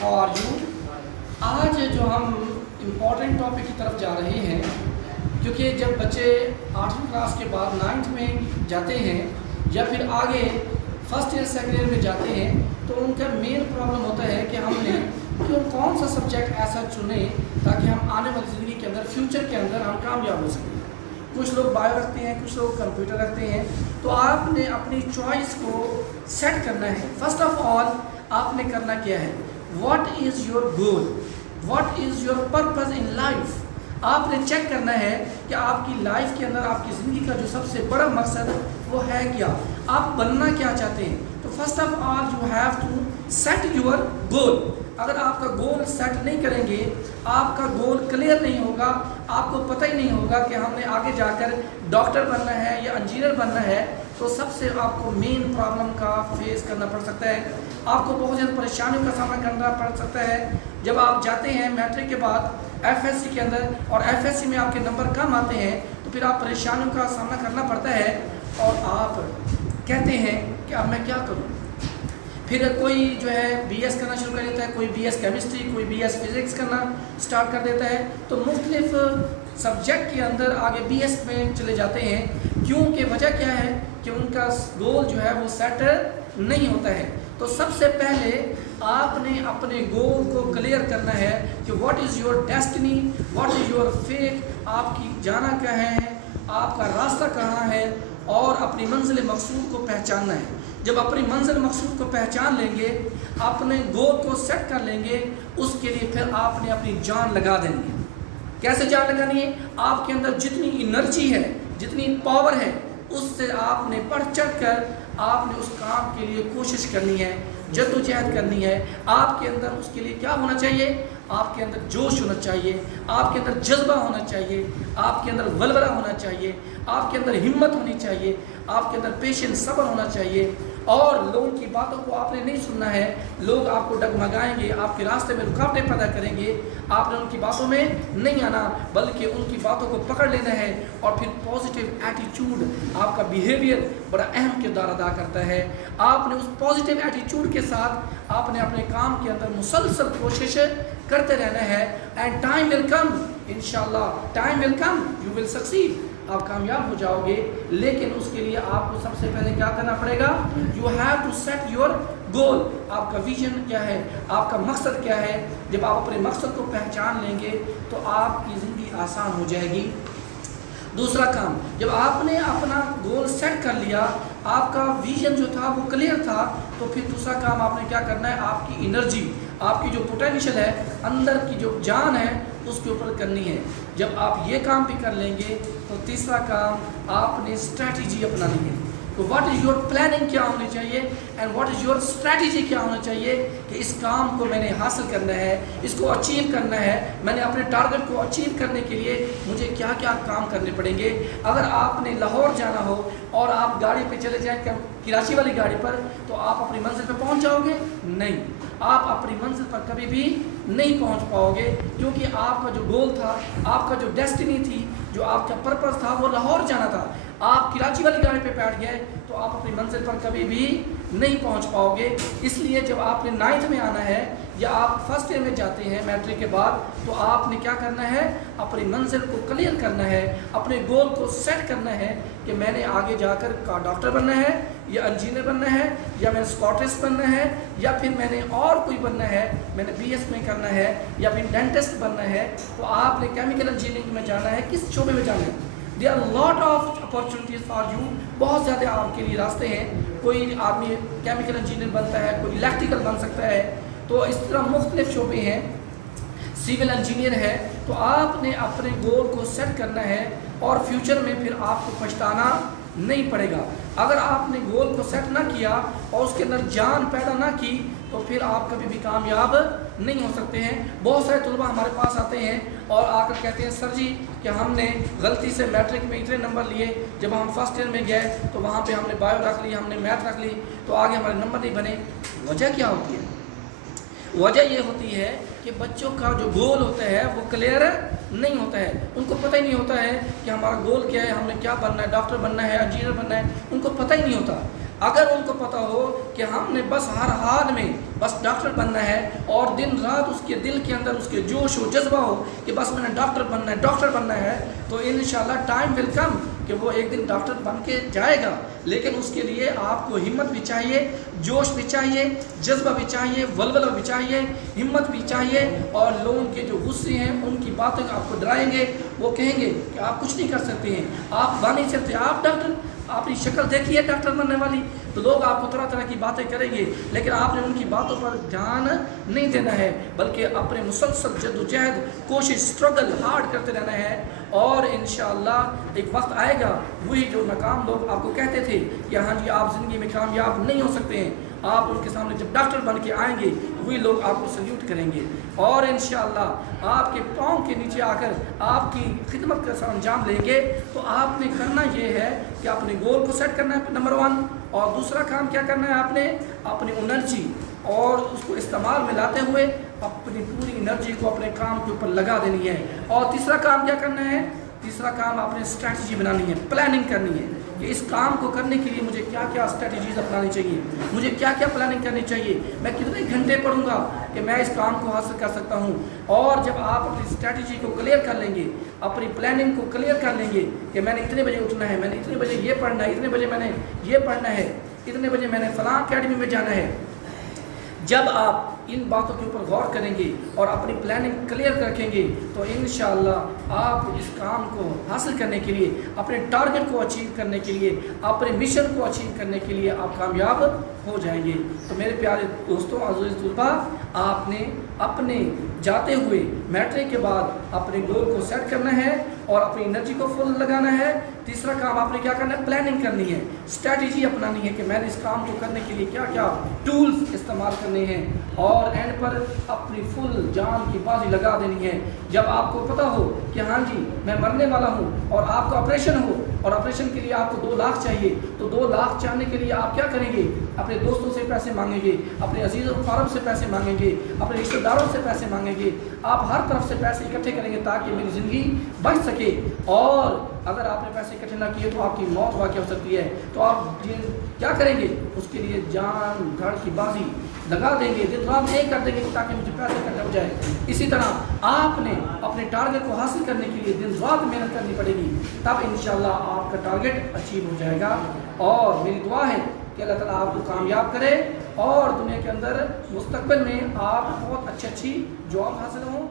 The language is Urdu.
How are you? آج جو ہم امپورٹنٹ ٹاپک کی طرف جا رہے ہیں، کیونکہ جب بچے 8ویں کلاس کے بعد 9th میں جاتے ہیں یا پھر آگے فرسٹ ایئر سیکنڈ ایئر میں جاتے ہیں تو ان کا مین پرابلم ہوتا ہے کہ ہم نے کون سا سبجیکٹ ایسا چنیں تاکہ ہم آنے والی زندگی کے اندر فیوچر کے اندر ہم کامیاب ہو سکیں۔ کچھ لوگ بایو رکھتے ہیں، کچھ لوگ کمپیوٹر رکھتے ہیں، تو آپ نے اپنی چوائس کو سیٹ کرنا ہے۔ فرسٹ آف آل آپ نے کرنا کیا ہے، what is your goal, what is your purpose in life. آپ نے چیک کرنا ہے کہ آپ کی لائف کے اندر آپ کی زندگی کا جو سب سے بڑا مقصد وہ ہے کیا، آپ بننا کیا چاہتے ہیں۔ تو first of all you have to set your goal. اگر آپ کا گول سیٹ نہیں کریں گے، آپ کا گول کلیئر نہیں ہوگا، آپ کو پتہ ہی نہیں ہوگا کہ ہم نے آگے جا کر ڈاکٹر بننا ہے یا انجینئر بننا ہے، تو سب سے آپ کو مین پرابلم کا فیس کرنا پڑ سکتا ہے، آپ کو بہت زیادہ پریشانیوں کا سامنا کرنا پڑ سکتا ہے۔ جب آپ جاتے ہیں میٹرک کے بعد ایف ایس سی کے اندر اور ایف ایس سی میں آپ کے نمبر کم آتے ہیں تو پھر آپ پریشانیوں کا سامنا کرنا پڑتا ہے اور آپ کہتے ہیں کہ اب میں کیا کروں۔ پھر کوئی جو ہے بی ایس کرنا شروع کر دیتا ہے، کوئی بی ایس کیمسٹری، کوئی بی ایس فزکس کرنا سٹارٹ کر دیتا ہے، تو مختلف سبجیکٹ کے اندر آگے بی ایس میں چلے جاتے ہیں۔ کیونکہ وجہ کیا ہے کہ ان کا گول جو ہے وہ سیٹ نہیں ہوتا ہے۔ تو سب سے پہلے آپ نے اپنے گول کو کلیئر کرنا ہے کہ what is your destiny, what is your fate, آپ کی جانا کیا ہے، آپ کا راستہ کہاں ہے، اور اپنی منزل مقصود کو پہچاننا ہے۔ جب اپنی منزل مقصود کو پہچان لیں گے، اپنے گول کو سیٹ کر لیں گے، اس کے لیے پھر آپ نے اپنی جان لگا دیں گے۔ کیسے جان لگانی ہے؟ آپ کے اندر جتنی انرجی ہے، جتنی پاور ہے، اس سے آپ نے بڑھ چڑھ کر آپ نے اس کام کے لیے کوشش کرنی ہے، جد و جہد کرنی ہے۔ آپ کے اندر اس کے لیے کیا ہونا چاہیے؟ آپ کے اندر جوش ہونا چاہیے، آپ کے اندر جذبہ ہونا چاہیے، آپ کے اندر ولولہ ہونا چاہیے، آپ کے اندر ہمت ہونی چاہیے، آپ کے اندر پیشنس صبر ہونا چاہیے، اور لوگوں کی باتوں کو آپ نے نہیں سننا ہے۔ لوگ آپ کو ڈگمگائیں گے، آپ کے راستے میں رکاوٹیں پیدا کریں گے، آپ نے ان کی باتوں میں نہیں آنا بلکہ ان کی باتوں کو پکڑ لینا ہے، اور پھر پازیٹیو ایٹیچیوڈ، آپ کا بیہیویئر بڑا اہم کردار ادا کرتا ہے۔ آپ نے اس پازیٹیو ایٹیچیوڈ کے ساتھ آپ نے اپنے کام کے اندر مسلسل کوشش کرتے رہنا ہے، اینڈ ٹائم ول کم، انشاءاللہ time will come, you will succeed, آپ کامیاب ہو جاؤ گے۔ لیکن اس کے لیے آپ کو سب سے پہلے کیا کرنا پڑے گا؟ You have to set your goal. آپ کا ویژن کیا ہے، آپ کا مقصد کیا ہے؟ جب آپ اپنے مقصد کو پہچان لیں گے تو آپ کی زندگی آسان ہو جائے گی۔ دوسرا کام، جب آپ نے اپنا گول سیٹ کر لیا، آپ کا ویژن جو تھا وہ کلیئر تھا، تو پھر دوسرا کام آپ نے کیا کرنا ہے، آپ کی انرجی، آپ کی جو پوٹینشیل ہے، اندر کی جو جان ہے، اس کے اوپر کرنی ہے۔ جب آپ یہ کام بھی کر لیں گے تو تیسرا کام آپ نے اسٹریٹجی اپنانی ہے۔ تو واٹ از یور پلاننگ کیا ہونی چاہیے، and what is your strategy کیا ہونا چاہیے کہ اس کام کو میں نے حاصل کرنا ہے، اس کو اچیو کرنا ہے، میں نے اپنے ٹارگٹ کو اچیو کرنے کے لیے مجھے کیا کیا کام کرنے پڑیں گے۔ اگر آپ نے لاہور جانا ہو اور آپ گاڑی پہ چلے جائیں کراچی والی گاڑی پر، تو آپ اپنی منزل پہ پہنچ جاؤ گے؟ نہیں، آپ اپنی منزل پر کبھی بھی نہیں پہنچ پاؤ گے، کیونکہ آپ کا جو گول تھا، آپ کا جو ڈیسٹنی تھی، جو آپ کا پرپس تھا، وہ لاہور جانا تھا۔ آپ کراچی والی گاڑی پہ بیٹھ گئے تو آپ اپنی منزل پر کبھی بھی نہیں پہنچ پاؤ گے۔ اس لیے جب آپ نے 9th میں آنا ہے یا آپ فرسٹ ایئر میں جاتے ہیں میٹرک کے بعد، تو آپ نے کیا کرنا ہے، اپنی منزل کو کلیئر کرنا ہے، اپنے گول کو سیٹ کرنا ہے کہ میں نے آگے جا کر ڈاکٹر بننا ہے یا انجینئر بننا ہے یا میں اسکاٹسٹ بننا ہے یا پھر میں نے اور کوئی بننا ہے، میں نے بی ایس میں کرنا ہے یا پھر ڈینٹسٹ بننا ہے۔ تو آپ نے کیمیکل انجینئرنگ میں جانا ہے، کس شعبے میں جانا ہے؟ There are lot of opportunities for you, بہت زیادہ آپ کے لیے راستے ہیں۔ کوئی آدمی کیمیکل انجینئر بنتا ہے، کوئی الیکٹریکل بن سکتا ہے، تو اس طرح مختلف شعبے ہیں، سول انجینئر ہے۔ تو آپ نے اپنے گول کو سیٹ کرنا ہے اور فیوچر میں پھر آپ کو پچھتانا نہیں پڑے گا۔ اگر آپ نے گول کو سیٹ نہ کیا اور اس کے اندر جان پیدا نہ کی تو پھر آپ کبھی بھی کامیاب نہیں ہو سکتے ہیں۔ بہت سارے طلباء ہمارے پاس آتے ہیں اور آ کر کہتے ہیں سر جی کہ ہم نے غلطی سے میٹرک میں اتنے نمبر لیے، جب ہم فرسٹ ایئر میں گئے تو وہاں پہ ہم نے بایو رکھ لی، ہم نے میتھ رکھ لی، تو آگے ہمارے نمبر نہیں بنے۔ وجہ کیا ہوتی ہے؟ وجہ یہ ہوتی ہے کہ بچوں کا جو گول ہوتا ہے وہ کلیئر نہیں ہوتا ہے، ان کو پتہ ہی نہیں ہوتا ہے کہ ہمارا گول کیا ہے، ہم نے کیا بننا ہے، ڈاکٹر بننا ہے، انجینئر بننا ہے، ان کو پتہ ہی نہیں ہوتا۔ اگر ان کو پتہ ہو کہ ہم نے بس ہر حال میں بس ڈاکٹر بننا ہے اور دن رات اس کے دل کے اندر اس کے جوش و جذبہ ہو کہ بس میں نے ڈاکٹر بننا ہے تو انشاءاللہ ٹائم ول کم کہ وہ ایک دن ڈاکٹر بن کے جائے گا. لیکن اس کے لیے آپ کو ہمت بھی چاہیے, جوش بھی چاہیے, جذبہ بھی چاہیے, ولولہ بھی چاہیے, ہمت بھی چاہیے. اور لوگوں کے جو غصے ہیں ان کی باتیں آپ کو ڈرائیں گے, وہ کہیں گے کہ آپ کچھ نہیں کر سکتے ہیں, آپ بن نہیں سکتے, آپ ڈاکٹر, آپ نے شکل دیکھی ہے ڈاکٹر بننے والی, تو لوگ آپ کو طرح طرح کی باتیں کریں گے. لیکن آپ نے ان کی باتوں پر دھیان نہیں دینا ہے, بلکہ اپنے مسلسل جد و جہد, کوشش, اسٹرگل ہارڈ کرتے رہنا ہے. اور انشاءاللہ ایک وقت آئے گا, وہی جو ناکام لوگ آپ کو کہتے تھے کہ ہاں جی آپ زندگی میں کامیاب نہیں ہو سکتے ہیں, آپ ان کے سامنے جب ڈاکٹر بن کے آئیں گے وہی لوگ آپ کو سلیوٹ کریں گے. اور انشاءاللہ آپ کے پاؤں کے نیچے آ کر آپ کی خدمت کا انجام لیں گے. تو آپ نے کرنا یہ ہے کہ اپنے گول کو سیٹ کرنا ہے نمبر 1, اور دوسرا کام کیا کرنا ہے, آپ نے اپنی انرجی اور اس کو استعمال میں لاتے ہوئے اپنی پوری انرجی کو اپنے کام کے اوپر لگا دینی ہے. اور تیسرا کام کیا کرنا ہے, تیسرا کام آپ نے اسٹریٹجی بنانی ہے, پلاننگ کرنی ہے کہ اس کام کو کرنے کے لیے مجھے کیا کیا اسٹریٹجیز اپنانی چاہیے, مجھے کیا کیا پلاننگ کرنی چاہیے, میں کتنے گھنٹے پڑھوں گا کہ میں اس کام کو حاصل کر سکتا ہوں. اور جب آپ اپنی اسٹریٹجی کو کلیئر کر لیں گے, اپنی پلاننگ کو کلیئر کر لیں گے کہ میں نے اتنے بجے اٹھنا ہے, میں نے اتنے بجے یہ پڑھنا ہے, اتنے بجے میں نے یہ پڑھنا ہے, اتنے بجے میں نے فلاں اکیڈمی میں جانا ہے, جب آپ ان باتوں کے اوپر غور کریں گے اور اپنی پلاننگ کلیئر رکھیں گے تو انشاءاللہ آپ اس کام کو حاصل کرنے کے لیے, اپنے ٹارگٹ کو اچیو کرنے کے لیے, اپنے مشن کو اچیو کرنے کے لیے آپ کامیاب ہو جائیں گے. تو میرے پیارے دوستوں, عزیز طلباء, آپ نے اپنے جاتے ہوئے میٹرک کے بعد اپنے گول کو سیٹ کرنا ہے اور اپنی انرجی کو فل لگانا ہے. تیسرا کام آپ نے کیا کرنا ہے, پلاننگ کرنی ہے, اسٹریٹجی اپنانی ہے کہ میں نے اس کام کو کرنے کے لیے کیا کیا ٹولز استعمال کرنے ہیں, اور اینڈ پر اپنی فل جان کی بازی لگا دینی ہے. جب آپ کو پتہ ہو کہ ہاں جی میں مرنے والا ہوں اور آپ کا آپریشن ہو, اور آپریشن کے لیے آپ کو 2 لاکھ چاہیے, تو 2 لاکھ چاہنے کے لیے آپ کیا کریں گے, اپنے دوستوں سے پیسے مانگیں گے, اپنے عزیز و اقارب سے پیسے مانگیں گے, اپنے رشتہ داروں سے پیسے مانگیں گے, آپ ہر طرف سے پیسے اکٹھے کریں گے تاکہ میری زندگی بچ سکے. اور اگر آپ نے پیسے اکٹھے نہ کیے تو آپ کی موت واقع ہو سکتی ہے, تو آپ کیا کریں گے, اس کے لیے جان دھڑ کی بازی لگا دیں گے, دن رات نہیں کر دیں گے تاکہ مجھے پیسے اکٹھے ہو جائے. اسی طرح آپ نے اپنے ٹارگٹ کو حاصل کرنے کے لیے دن رات محنت کرنی پڑے گی, تب انشاءاللہ آپ کا ٹارگٹ اچیو ہو جائے گا. اور میری دعا ہے کہ اللہ تعالیٰ آپ کو کامیاب کرے اور دنیا کے اندر مستقبل میں آپ بہت اچھی جاب حاصل ہوں.